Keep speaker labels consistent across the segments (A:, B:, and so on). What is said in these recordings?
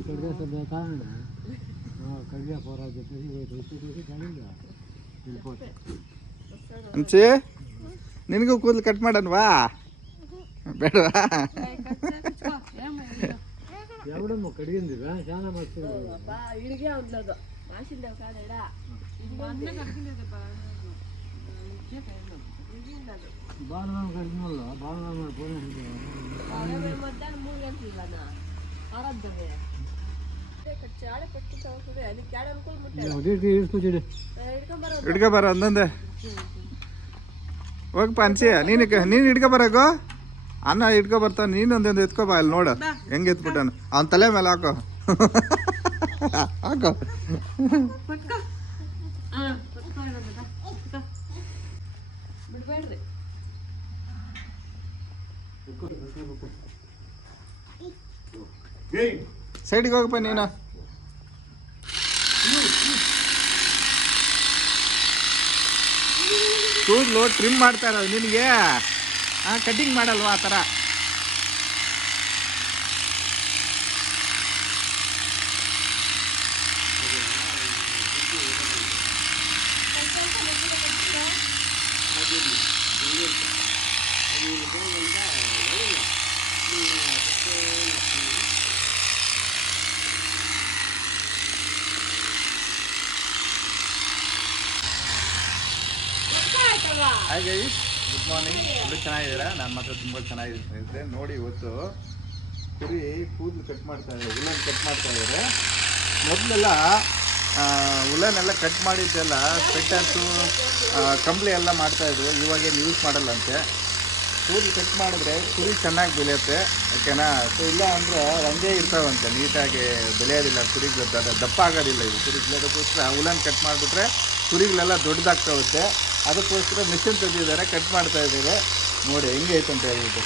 A: ಕಡ್ಗೆ ಸದ್ಯ ಕಾರಣ ಕಡ್ಗೆ ಪೋರ
B: ಅಂಚೆ ನಿನಗೂ ಕೂದಲು ಕಟ್ ಮಾಡನ್ವಾ? ಬೇಡವಾ?
C: ಯಾವಡಮ್ಮ ಕಡಿಗಿಂದಿವ ಸ್ನಾನ ಕಡಿಮೆ ಅಲ್ಲ ಭಾನುವಾರ
A: ಮೂರು
C: ಗಂಟೆ
B: ಹಿಡ್ಕೊ ಬರ ಒಂದೊಂದೇ ಹೋಗಿ ಪಂಚಿ, ನೀನು ನೀನು ಹಿಡ್ಕೊ ಬರಕೋ ಅನ್ನ ಇಟ್ಕೊ ಬರ್ತಾನೆ, ನೀನು ಒಂದೊಂದು ಎತ್ಕೊ ಬಾ ಅಲ್ಲಿ ನೋಡ. ಹೆಂಗೆ ಎತ್ಬಿಟ್ಟಾನ. ಅವನ ತಲೆ ಮೇಲೆ ಹಾಕೋ. ಹಾಕೋ.
C: ಬಿಡ್ಬೇಡ್ರಿ.
B: ಸೈಡಿಗೆ ಹೋಗಪ್ಪ ನೀನು. ಕೂದಲು ಟ್ರಿಮ್ ಮಾಡ್ತಾ ಇರೋದು ನಿನಗೆ. ಹಾಂ ಕಟ್ಟಿಂಗ್ ಮಾಡಲ್ವಾ ಆ ಥರ? ಹಾಯ್ ಗುಡ್ ಮಾರ್ನಿಂಗ್ ಎಲ್ಲರೂ ಚೆನ್ನಾಗಿದ್ದೀರಾ? ನಾನು ಮಾತ್ರ ತುಂಬ ಚೆನ್ನಾಗಿದ್ದೆ ನೋಡಿ ಇವತ್ತು ಕುರಿ ಕೂದಲು ಕಟ್ ಮಾಡ್ತಾ ಇದ್ದಾರೆ ಉಲ್ಲನ್ ಕಟ್ ಮಾಡ್ತಾ ಇದ್ದಾರೆ. ಮೊದಲೆಲ್ಲ ಉಲ್ಲನ್ನೆಲ್ಲ ಕಟ್ ಮಾಡಿದ್ದೆಲ್ಲ ಸ್ವೆಟರ್ಸು ಕಂಬಳಿ ಎಲ್ಲ ಮಾಡ್ತಾಯಿದ್ರು ಇವಾಗೇನು ಯೂಸ್ ಮಾಡಲ್ಲಂತೆ. ಕೂದಲು ಕಟ್ ಮಾಡಿದ್ರೆ ಕುರಿ ಚೆನ್ನಾಗಿ ಬೆಳೆಯುತ್ತೆ, ಓಕೆನಾ? ಸೊ ಇಲ್ಲ ಅಂದರೆ ರಂಜೆ ಇರ್ತಾವಂತೆ, ನೀಟಾಗಿ ಬೆಳೆಯೋದಿಲ್ಲ ಕುರಿಗಳು ದಪ್ಪ ಆಗೋದಿಲ್ಲ ಇದು. ಕುರಿ ಬೆಳೆಯೋದಕ್ಕೋಸ್ಕರ ಉಲ್ಲನ್ ಕಟ್ ಮಾಡಿಬಿಟ್ರೆ ಕುರಿಗಳೆಲ್ಲ ದೊಡ್ಡದಾಗ್ತಾ ಹೋಗುತ್ತೆ. ಅದಕ್ಕೋಸ್ಕರ ಮಿಷಿನ್ ತೆಗೆದಿದ್ದಾರೆ ಕಟ್ ಮಾಡ್ತಾ ಇದ್ದಾರೆ ನೋಡಿ ಹೆಂಗೈತೆ ಅಂತ ಹೇಳ್ಬಿಟ್ಟು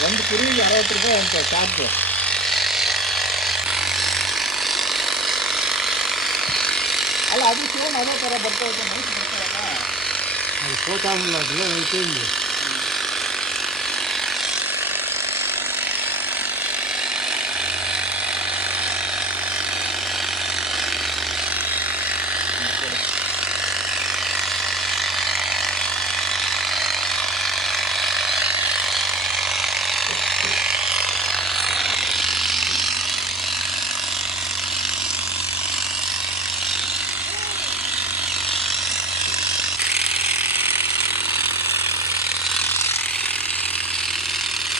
B: ಒಂದು ಕುರಿಗೆ ಅರವತ್ತು ರೂಪಾಯಿ ಅಂತ ಚಾರ್ಜು ಅಲ್ಲ ಅದು ಸೇಮ್ ಅದೇ ಥರ ಬರ್ತಾ ಇತ್ತು ಮನಸ್ಸು ಬರ್ತಾರಲ್ಲ
A: ಅದು ಫೋಟೋ ಅದು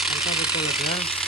A: Ang sabi ko lang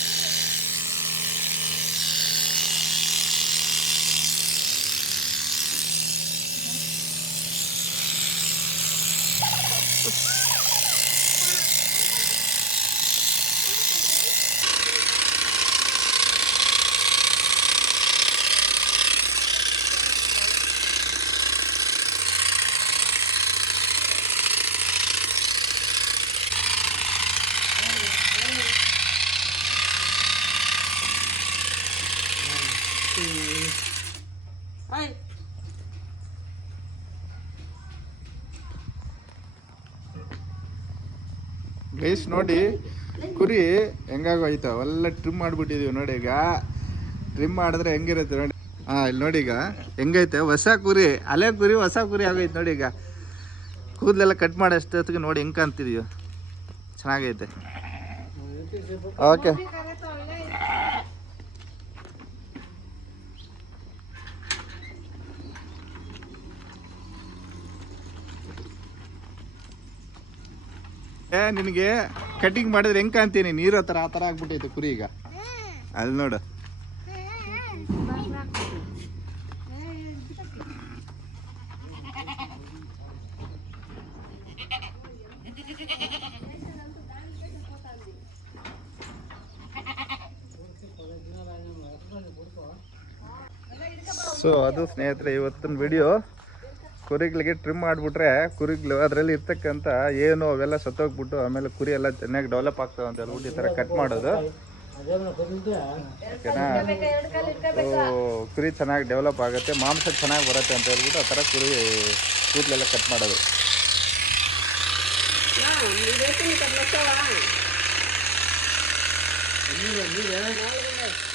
B: guys ನೋಡಿ ಕುರಿ ಹೆಂಗಾಗೋಯ್ತು? ಅವೆಲ್ಲ ಟ್ರಿಮ್ ಮಾಡಿಬಿಟ್ಟಿದೀವಿ ನೋಡಿ ಈಗ. ಟ್ರಿಮ್ ಮಾಡಿದ್ರೆ ಹೆಂಗಿರುತ್ತೆ ನೋಡಿ. ಹಾಂ ಇಲ್ಲಿ ನೋಡಿ ಈಗ. ಹೆಂಗೈತೆ? ಹೊಸ ಕುರಿ ಅಲೆ ಕುರಿ, ಹೊಸ ಕುರಿ ಆಗೈತೆ ನೋಡಿ ಈಗ. ಕೂದಲೆಲ್ಲ ಕಟ್ ಮಾಡಿ ಅಷ್ಟೊತ್ತಿಗೆ ನೋಡಿ ಹೆಂಗೆ ಕಾಣ್ತಿದೀವಿ. ಚೆನ್ನಾಗೈತೆ. ಓಕೆ ನಿನಗೆ ಕಟಿಂಗ್ ಮಾಡಿದ್ರೆ ಹೆಂಗ್ ಕಾಣ್ತೀನಿ? ನೀರ ಹತ್ರ ಆ ತರ ಆಗ್ಬಿಟ್ಟೈತೆ ಕುರಿ ಈಗ. ಅಲ್ಲಿ ನೋಡು. ಸೊ ಅದು ಸ್ನೇಹಿತರೆ, ಇವತ್ತಿನ ವಿಡಿಯೋ ಕುರಿಗಳಿಗೆ ಟ್ರಿಮ್ ಮಾಡಿಬಿಟ್ರೆ ಕುರಿಗಳು ಅದರಲ್ಲಿ ಇರ್ತಕ್ಕಂಥ ಏನು ಅವೆಲ್ಲ ಸತ್ತೋಗ್ಬಿಟ್ಟು ಆಮೇಲೆ ಕುರಿ ಎಲ್ಲ ಚೆನ್ನಾಗಿ ಡೆವಲಪ್ ಆಗ್ತವೆ ಅಂತ ಹೇಳ್ಬಿಟ್ಟು ಈ ಥರ ಕಟ್ ಮಾಡೋದು. ಓಕೆನಾ? ಕುರಿ ಚೆನ್ನಾಗಿ ಡೆವಲಪ್ ಆಗುತ್ತೆ, ಮಾಂಸ ಚೆನ್ನಾಗಿ ಬರುತ್ತೆ ಅಂತ ಹೇಳ್ಬಿಟ್ಟು ಆ ಥರ ಕುರಿ ಕೂದಲೆಲ್ಲ ಕಟ್ ಮಾಡೋದು.
A: ನೀರು